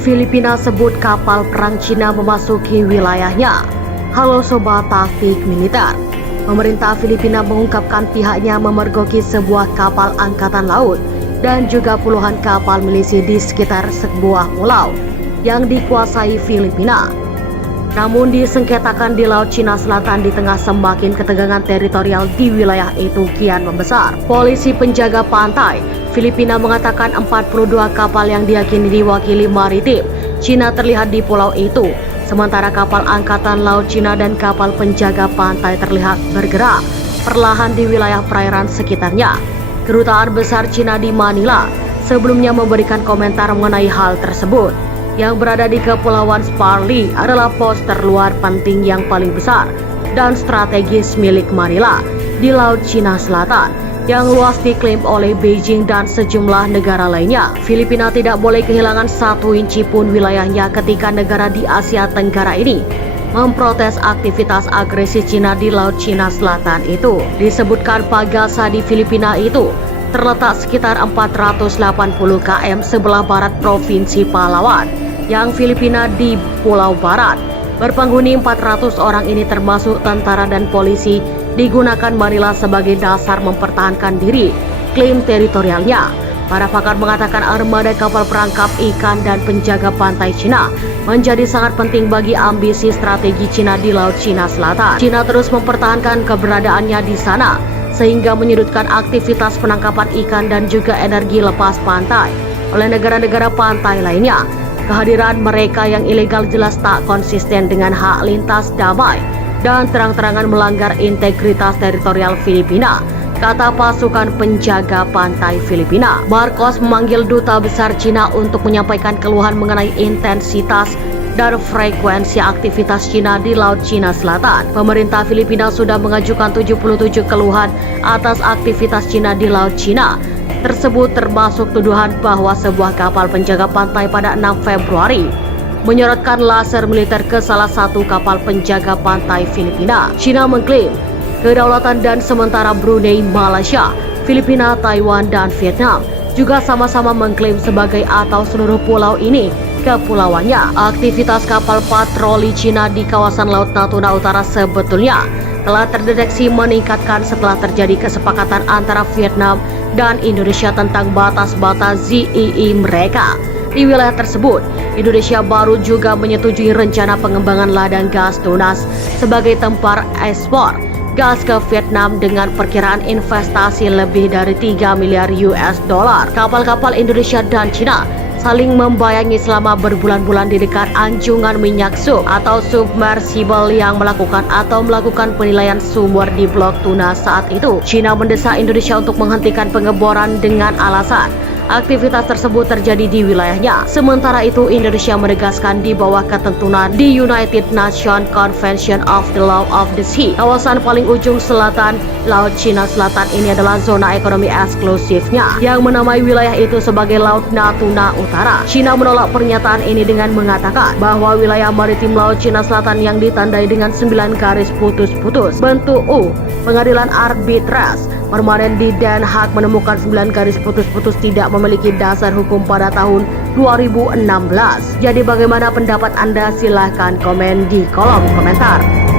Filipina sebut kapal perang Cina memasuki wilayahnya. Halo Sobat Taktik Militer. Pemerintah Filipina mengungkapkan pihaknya memergoki sebuah kapal angkatan laut dan juga puluhan kapal milisi di sekitar sebuah pulau yang dikuasai Filipina. Namun disengketakan di Laut Cina Selatan di tengah semakin ketegangan teritorial di wilayah itu kian membesar. Polisi penjaga pantai Filipina mengatakan 42 kapal yang diyakini diwakili maritim Cina terlihat di pulau itu, sementara kapal angkatan laut Cina dan kapal penjaga pantai terlihat bergerak perlahan di wilayah perairan sekitarnya. Kedutaan Besar Cina di Manila sebelumnya memberikan komentar mengenai hal tersebut. Yang berada di Kepulauan Spratly adalah pos terluar penting yang paling besar dan strategis milik Manila di Laut Cina Selatan yang luas diklaim oleh Beijing dan sejumlah negara lainnya. Filipina tidak boleh kehilangan 1 inci pun wilayahnya ketika negara di Asia Tenggara ini memprotes aktivitas agresi Cina di Laut Cina Selatan itu. Disebutkan Pagasa di Filipina itu terletak sekitar 480 km sebelah barat Provinsi Palawan, yang Filipina di Pulau Barat. Berpenghuni 400 orang ini termasuk tentara dan polisi digunakan Manila sebagai dasar mempertahankan diri, klaim teritorialnya. Para pakar mengatakan armada kapal perangkap ikan dan penjaga pantai Cina menjadi sangat penting bagi ambisi strategi Cina di Laut Cina Selatan. Cina terus mempertahankan keberadaannya di sana sehingga menyudutkan aktivitas penangkapan ikan dan juga energi lepas pantai oleh negara-negara pantai lainnya. Kehadiran mereka yang ilegal jelas tak konsisten dengan hak lintas damai dan terang-terangan melanggar integritas teritorial Filipina, kata pasukan penjaga pantai Filipina. Marcos memanggil duta besar Cina untuk menyampaikan keluhan mengenai intensitas dan frekuensi aktivitas Cina di Laut Cina Selatan. Pemerintah Filipina sudah mengajukan 77 keluhan atas aktivitas Cina di Laut Cina tersebut, termasuk tuduhan bahwa sebuah kapal penjaga pantai pada 6 Februari menyorotkan laser militer ke salah satu kapal penjaga pantai Filipina. Cina mengklaim kedaulatan dan sementara Brunei, Malaysia, Filipina, Taiwan, dan Vietnam juga sama-sama mengklaim sebagai atau seluruh pulau ini kepulauannya. Aktivitas kapal patroli Cina di kawasan Laut Natuna Utara sebetulnya telah terdeteksi meningkatkan setelah terjadi kesepakatan antara Vietnam dan Indonesia tentang batas-batas ZEE mereka di wilayah tersebut. Indonesia baru juga menyetujui rencana pengembangan ladang gas tunas sebagai tempat ekspor gas ke Vietnam dengan perkiraan investasi lebih dari 3 miliar US dollar. Kapal-kapal Indonesia dan Cina saling membayangi selama berbulan-bulan di dekat anjungan minyak sub atau submersible yang melakukan penilaian sumber di Blok Tuna saat itu. Cina mendesak Indonesia untuk menghentikan pengeboran dengan alasan aktivitas tersebut terjadi di wilayahnya. Sementara itu, Indonesia menegaskan di bawah ketentuan di United Nations Convention of the Law of the Sea, kawasan paling ujung selatan Laut Cina Selatan ini adalah zona ekonomi eksklusifnya yang menamai wilayah itu sebagai Laut Natuna Utara. Cina menolak pernyataan ini dengan mengatakan bahwa wilayah maritim Laut Cina Selatan yang ditandai dengan 9 garis putus-putus bentuk U, pengadilan arbitras permanen di Den Haag menemukan 9 garis putus-putus tidak memiliki dasar hukum pada tahun 2016. Jadi bagaimana pendapat Anda? Silahkan komen di kolom komentar.